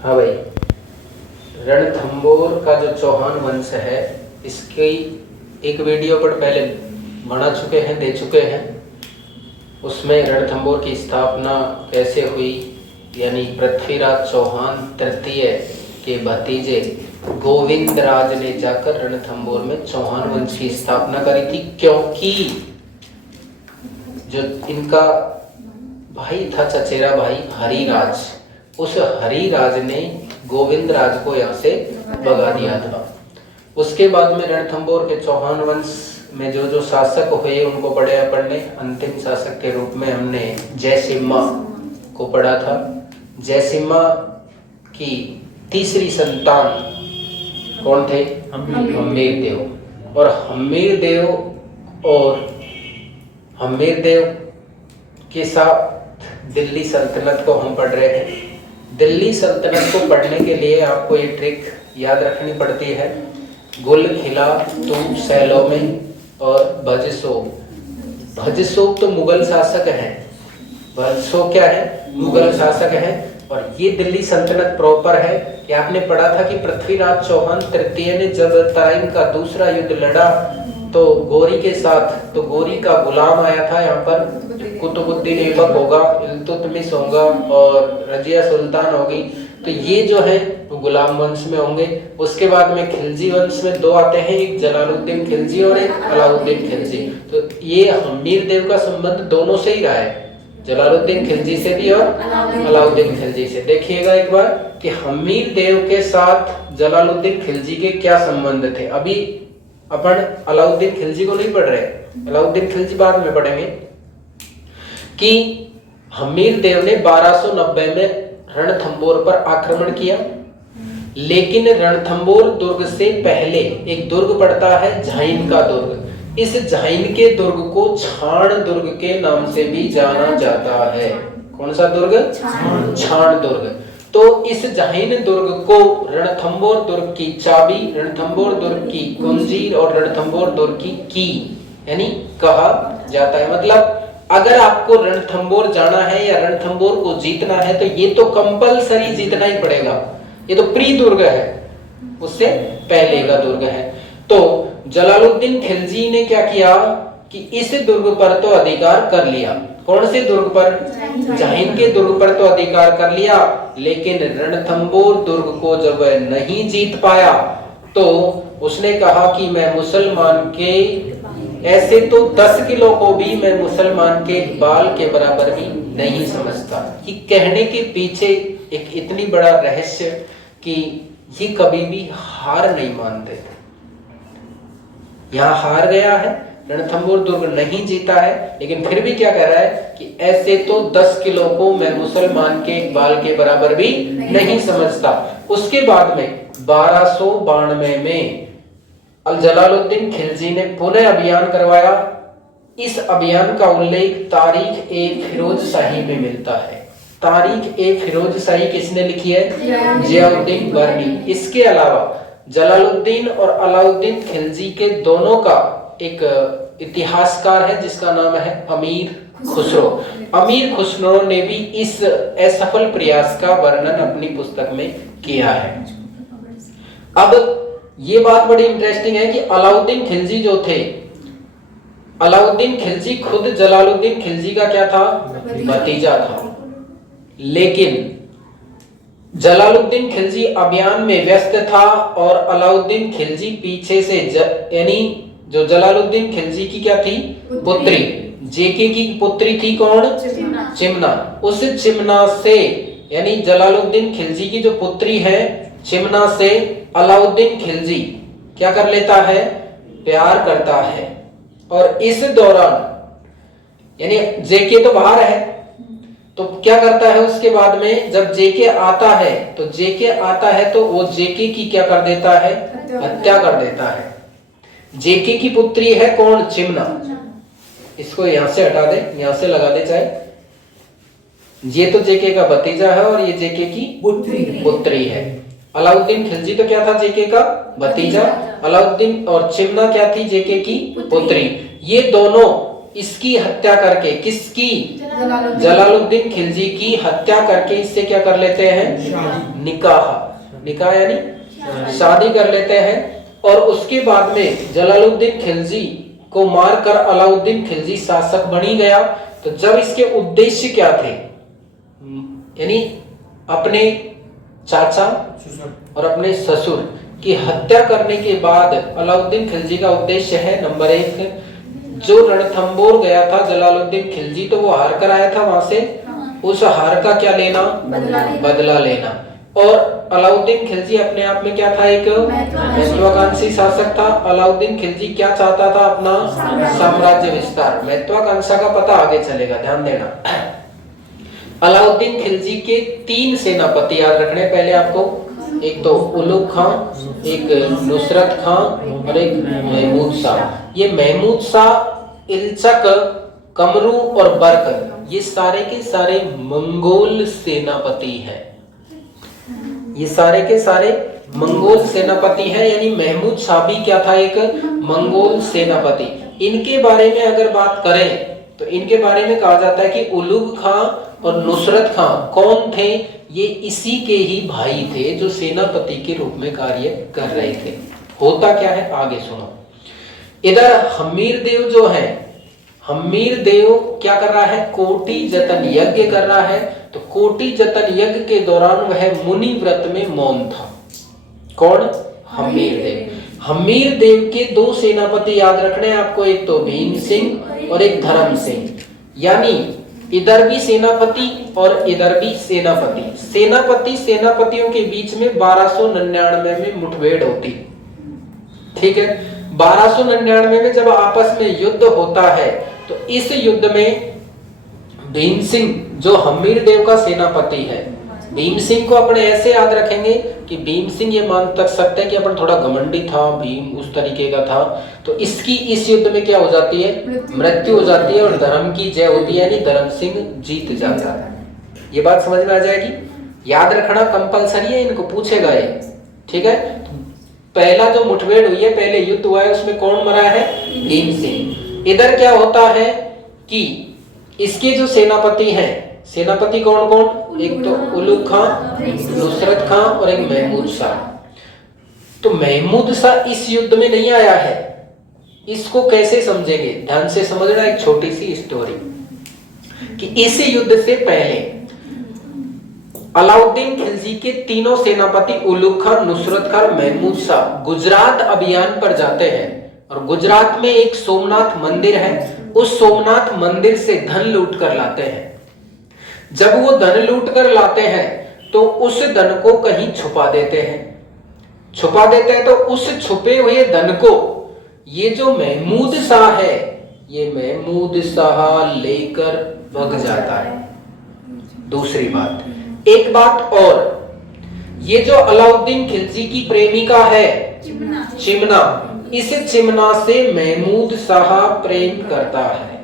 हाँ भाई, रणथंभौर का जो चौहान वंश है इसकी एक वीडियो पर पहले बना चुके हैं, दे चुके हैं। उसमें रणथंभौर की स्थापना कैसे हुई, यानी पृथ्वीराज चौहान तृतीय के भतीजे गोविंदराज ने जाकर रणथंभौर में चौहान वंश की स्थापना करी थी, क्योंकि जो इनका भाई था, चचेरा भाई हरिराज, उस हरिराज ने गोविंदराज को यहाँ से भगा दिया था। उसके बाद में रणथंभौर के चौहान वंश में जो जो शासक हुए उनको पढ़े अपन ने। अंतिम शासक के रूप में हमने जयसिम्हा को पढ़ा था। जयसिम्हा की तीसरी संतान कौन थे? हम्मीर देव। और हम्मीर देव के साथ दिल्ली सल्तनत को हम पढ़ रहे हैं। दिल्ली सल्तनत को पढ़ने के लिए आपको ये ट्रिक याद रखनी पड़ती है। गुल खिला तू सैलो में और भजसोप तो मुगल शासक हैं, भजसोप क्या है? मुगल शासक हैं। और ये दिल्ली सल्तनत प्रॉपर है कि आपने पढ़ा था कि पृथ्वीराज चौहान तृतीय ने जब तराइन का दूसरा युद्ध लड़ा तो गोरी के साथ, तो गोरी का गुलाम आया था यहाँ पर, कुतुबुद्दीन ऐबक होगा, इल्तुतमिश होगा और रजिया सुल्तान होगी। तो ये जो है वो गुलाम वंश में होंगे। उसके बाद में खिलजी वंश में दो आते हैं, एक जलालुद्दीन खिलजी और एक अलाउद्दीन खिलजी। तो ये हम्मीर देव का संबंध दोनों से ही रहा है, जलालुद्दीन खिलजी से भी और अलाउद्दीन खिलजी से। देखिएगा एक बार कि हम्मीर देव के साथ जलालुद्दीन खिलजी के क्या संबंध थे। अभी अपन अलाउद्दीन खिलजी को नहीं पढ़ रहे, अलाउद्दीन खिलजी बाद में पढ़ेंगे। कि हम्मीर देव ने 1290 में रणथंभौर पर आक्रमण किया, लेकिन रणथंभौर दुर्ग से पहले एक दुर्ग पड़ता है झाइन का दुर्ग। इस झाइन के दुर्ग को छाण दुर्ग के नाम से भी जाना जाता है। कौन सा दुर्ग? छाण दुर्ग। तो इस झाइन दुर्ग को रणथंभौर दुर्ग की चाबी, रणथंभौर दुर्ग की कुंजी और रणथंभौर दुर्ग की यानी कहा जाता है। मतलब अगर आपको रणथंभौर जाना है या रणथंभौर को जीतना है तो ये तो कंपलसरी जीतना ही पड़ेगा। ये तो प्री दुर्ग है, उससे पहले का दुर्ग है। तो जलालुद्दीन खिलजी ने क्या किया कि इस दुर्ग पर तो अधिकार कर लिया। कौन से दुर्ग पर? झाइन के दुर्ग पर तो अधिकार कर लिया, लेकिन रणथंभौर दुर्ग को जब नहीं जीत पाया तो उसने कहा कि मैं मुसलमान के ऐसे तो 10 किलो को भी मैं मुसलमान के बाल के बराबर भी नहीं समझता। कि कहने के पीछे एक इतनी बड़ा रहस्य कि ये कभी भी हार नहीं मानते थे। यहाँ हार गया है, रणथंभौर दुर्ग नहीं जीता है, लेकिन फिर भी क्या कह रहा है कि ऐसे तो 10 किलो को मैं मुसलमान के एक बाल के बराबर भी नहीं समझता। उसके बाद में 1292 में जलालुद्दीन खिलजी ने पुनः अभियान करवाया। इस अभियान का उल्लेख तारीख एक फिरोज शाही में मिलता है। तारीख एक फिरोज शाही किसने लिखी है? जियाउद्दीन बर्नी। इसके अलावा जलालुद्दीन और अलाउद्दीन खिलजी के दोनों का एक इतिहासकार है जिसका नाम है अमीर खुसरो। अमीर खुसरो ने भी इस असफल प्रयास का वर्णन अपनी पुस्तक में किया है। अब ये बात बड़ी इंटरेस्टिंग है कि अलाउद्दीन खिलजी जो थे, अलाउद्दीन खिलजी खुद जलालुद्दीन खिलजी का क्या था? भतीजा था। लेकिन जलालुद्दीन खिलजी अभियान में व्यस्त था और अलाउद्दीन खिलजी पीछे से यानी जो जलालुद्दीन खिलजी की क्या थी? पुत्री, जेके की पुत्री थी कौन? चिमना। उस चिमना से यानी जलालुद्दीन खिलजी की जो पुत्री है चिमना से अलाउद्दीन खिलजी क्या कर लेता है? प्यार करता है। और इस दौरान यानी जेके तो बाहर है, तो क्या करता है उसके बाद में जब जेके आता है तो वो जेके की क्या कर देता है? हत्या कर देता है। जेके की पुत्री है कौन? चिमना। इसको यहां से हटा दे, यहां से लगा दे चाहे। ये तो जेके का भतीजा है और ये जेके की पुत्री है। अलाउद्दीन खिलजी तो क्या था? जेके का भतीजा। अलाउद्दीन और चिमना क्या थी? जेके की पुत्री। ये दोनों इसकी हत्या करके, किसकी? जलालुद्दीन खिलजी की हत्या करके इससे क्या कर लेते हैं? निकाह। निकाह यानी शादी कर लेते हैं। और उसके बाद में जलालुद्दीन खिलजी को मारकर अलाउद्दीन खिलजी शासक बनी गया। तो जब इसके उद्देश्य क्या थे, यानी अपने चाचा और अपने ससुर की हत्या करने के बाद अलाउद्दीन खिलजी का उद्देश्य है नंबर 1, जो रणथंबोर गया था जलालुद्दीन खिलजी, तो वो हार कर आया था वहां से, उस हार का क्या लेना? बदला लेना। और अलाउद्दीन खिलजी अपने आप में क्या था? एक महत्वाकांक्षी शासक था। अलाउद्दीन खिलजी क्या चाहता था? अपना साम्राज्य विस्तार। महत्वाकांक्षा का पता आगे चलेगा, ध्यान देना। अलाउद्दीन खिलजी के 3 सेनापति याद रखने पहले आपको, एक तो उलुग खां, एक नुसरत खां और एक महमूद शाह। ये महमूद शाह, इल्चक, कमरू और बर्क, ये सारे के सारे मंगोल सेनापति हैं। ये सारे के सारे मंगोल सेनापति हैं, यानी महमूद शाह भी क्या था? एक मंगोल सेनापति। इनके बारे में अगर बात करें तो इनके बारे में कहा जाता है कि उलुग खां और नुसरत खां कौन थे? ये इसी के ही भाई थे जो सेनापति के रूप में कार्य कर रहे थे। होता क्या है आगे सुनो। इधर हम्मीर देव जो है, हम्मीर देव क्या कर रहा है? कोटि जतन यज्ञ कर रहा है। तो कोटि जतन यज्ञ के दौरान वह मुनि व्रत में मौन था। कौन? हम्मीर देव। हम्मीर देव के 2 सेनापति याद रखने हैं आपको, एक तो भीम सिंह और एक धर्म सिंह। यानी इधर भी सेनापति और इधर भी सेनापति। सेनापतियों के बीच में 1299 में मुठभेड़ होती, ठीक है। 1299 में जब आपस में युद्ध होता है तो इस युद्ध में भीम सिंह जो हम्मीर देव का सेनापति है, भीम सिंह को अपने ऐसे याद रखेंगे कि भीम सिंह ये मान तक सकते हैं कि अपन थोड़ा घमंडी था, भीम उस तरीके का था। तो इसकी इस युद्ध में क्या हो जाती है? मृत्यु हो जाती है और धर्म की जय होती है, यानी धर्म सिंह जीत जाता है। ये बात समझ में आ जाएगी, याद रखना कंपलसरी है, इनको पूछेगा ये, ठीक है। पहला जो मुठभेड़ हुई है, पहले युद्ध हुआ है, उसमें कौन मरा है? भीम सिंह। इधर क्या होता है कि इसके जो सेनापति हैं, सेनापति कौन कौन? एक तो उलुग खां, नुसरत खां और एक महमूद शाह। तो महमूद शाह इस युद्ध में नहीं आया है। इसको कैसे समझेंगे? ध्यान से समझना, एक छोटी सी स्टोरी कि इस युद्ध से पहले अलाउद्दीन खिलजी के 3 सेनापति उलुग खां, नुसरत खां और महमूद शाह गुजरात अभियान पर जाते हैं। और गुजरात में एक सोमनाथ मंदिर है, उस सोमनाथ मंदिर से धन लूट कर लाते हैं। जब वो धन लूट कर लाते हैं तो उस धन को कहीं छुपा देते हैं। तो उस छुपे हुए धन को ये जो महमूद शाह है, ये महमूद शाह लेकर भाग जाता है। दूसरी बात, एक बात और, ये जो अलाउद्दीन खिलजी की प्रेमिका है चिमना, इस चिमना से महमूद शाह प्रेम करता है।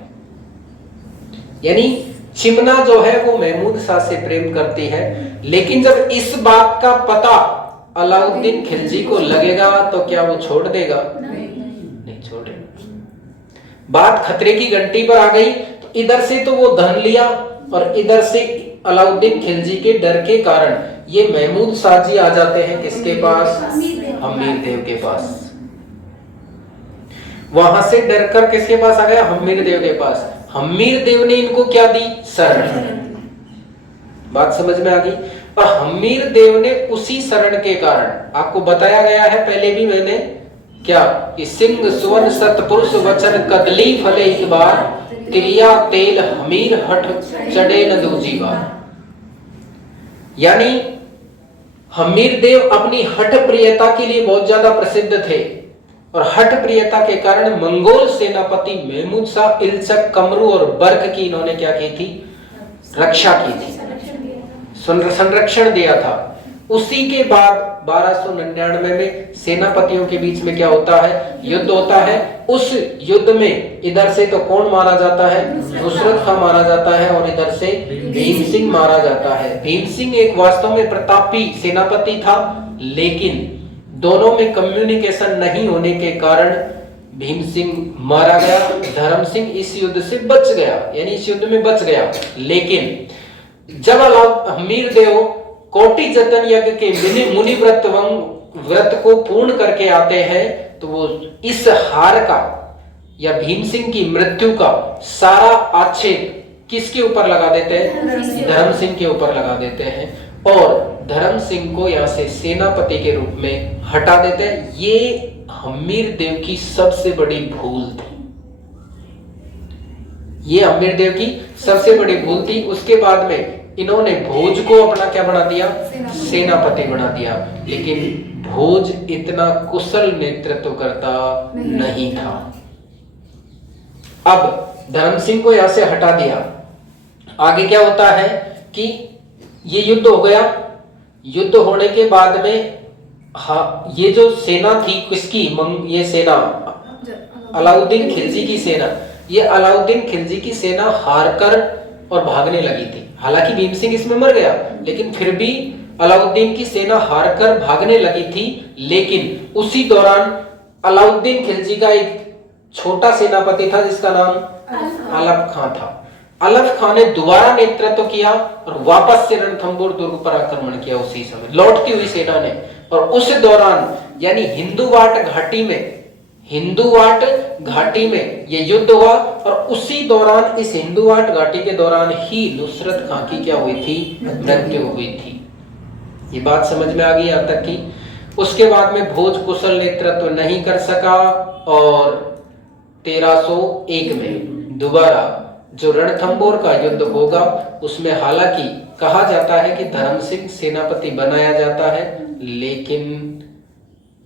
यानी चिमना जो है वो महमूद शाह से प्रेम करती है। लेकिन जब इस बात का पता अलाउद्दीन खिलजी को लगेगा तो क्या वो छोड़ देगा? नहीं छोड़ेगा। बात खतरे की घंटी पर आ गई। तो इधर से तो वो धन लिया और इधर से अलाउद्दीन खिलजी के डर के कारण ये महमूद शाह जी आ जाते हैं किसके पास? हम्मीर देव के पास। वहां से डरकर किसके पास आ गया? हम्मीर देव के पास। हम्मीर देव ने इनको क्या दी? शरण। बात समझ में आ गई। और हम्मीर देव ने उसी शरण के कारण, आपको बताया गया है पहले भी मैंने, क्या कि सिंह सुवन सतपुरुष वचन कदली फले एक बार, क्रिया तेल हमीर हठ चढ़े न दूजी बार। यानी हम्मीर देव अपनी हठ प्रियता के लिए बहुत ज्यादा प्रसिद्ध थे और हठ प्रियता के कारण मंगोल सेनापति महमूद शाह, इल्चक, कमरू और बर्क की इन्होंने क्या की थी? रक्षा की थी, संरक्षण दिया था। उसी के बाद 1299 में सेनापतियों के बीच में क्या होता है? युद्ध होता है। उस युद्ध में इधर से तो कौन मारा जाता है? नुसरत खां मारा जाता है और इधर से भीम सिंह मारा जाता है। भीम सिंह एक वास्तव में प्रतापी सेनापति था, लेकिन दोनों में कम्युनिकेशन नहीं होने के कारण भीम सिंह मारा गया, धर्म सिंह इस युद्ध से बच गया, यानी इस युद्ध में बच गया। लेकिन जब हमीर देव कोटि जतन यज्ञ के मुनि व्रत को पूर्ण करके आते हैं, तो वो इस हार का या भीम सिंह की मृत्यु का सारा आक्षेप किसके ऊपर लगा देते हैं? धर्म सिंह के ऊपर लगा देते हैं और धर्म सिंह को यहां से सेनापति के रूप में हटा देते हैं। ये हमीर देव की सबसे बड़ी भूल थी, ये हमीर देव की सबसे बड़ी भूल थी। उसके बाद में इन्होंने भोज को अपना क्या बना दिया? सेनापति बना दिया। लेकिन भोज इतना कुशल नेतृत्व करता नहीं था। अब धर्म सिंह को यहां से हटा दिया। आगे क्या होता है कि ये युद्ध हो गया। युद्ध होने के बाद में ये जो सेना थी किसकी? ये सेना अलाउद्दीन खिलजी की सेना, ये अलाउद्दीन खिलजी की सेना हारकर और भागने लगी थी। हालांकि भीम सिंह इसमें मर गया, लेकिन फिर भी अलाउद्दीन की सेना हारकर भागने लगी थी। लेकिन उसी दौरान अलाउद्दीन खिलजी का एक छोटा सेनापति था जिसका नाम अलफ खां था। अलफ खां ने दोबारा नेतृत्व किया और वापस से रणथंबोर दुर्ग पर आक्रमण किया उसी समय लौटती हुई सेना ने। और उस दौरान यानी हिंदुवाट घाटी में ये युद्ध हुआ और उसी दौरान इस हिंदुवाट घाटी के दौरान ही नुसरत खां की क्या हुई थी? मृत्यु हुई थी। ये बात समझ में आ गई यहां तक कि उसके बाद में भोज कुशल नेतृत्व नहीं कर सका और 1301 में दोबारा जो रणथंबोर का युद्ध होगा उसमें हालांकि कहा जाता है कि धर्म सिंह सेनापति बनाया जाता है, लेकिन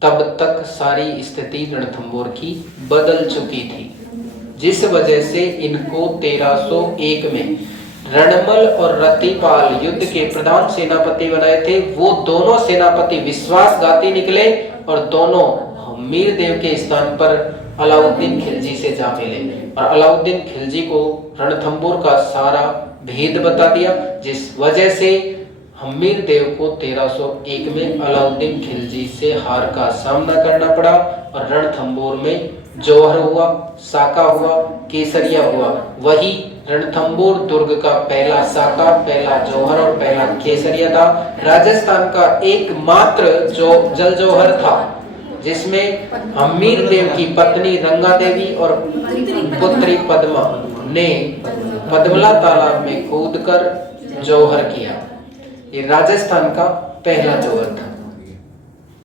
तब तक सारी स्थिति रणथंबोर की बदल चुकी थी, जिस वजह से इनको 1301 में रणमल और रतिपाल युद्ध के प्रधान सेनापति बनाए थे। वो दोनों सेनापति विश्वासघाती निकले और दोनों हमीर देव के स्थान पर अलाउद्दीन खिलजी से जा मिले और अलाउद्दीन खिलजी को रणथंबोर का सारा भेद बता दिया, जिस वजह से हमीर देव को 1301 में अलाउद्दीन खिलजी से हार का सामना करना पड़ा और रणथंबोर में जौहर हुआ, साका हुआ, केसरिया हुआ। वही रणथंबोर दुर्ग का पहला साका, पहला जौहर और पहला केसरिया था। राजस्थान का एकमात्र जो जल जौहर था जिसमें हमीर देव की पत्नी रंगा देवी और पुत्री पद्मा ने पद्मला तालाब में कूदकर जौहर किया। ये राजस्थान का पहला जौहर था।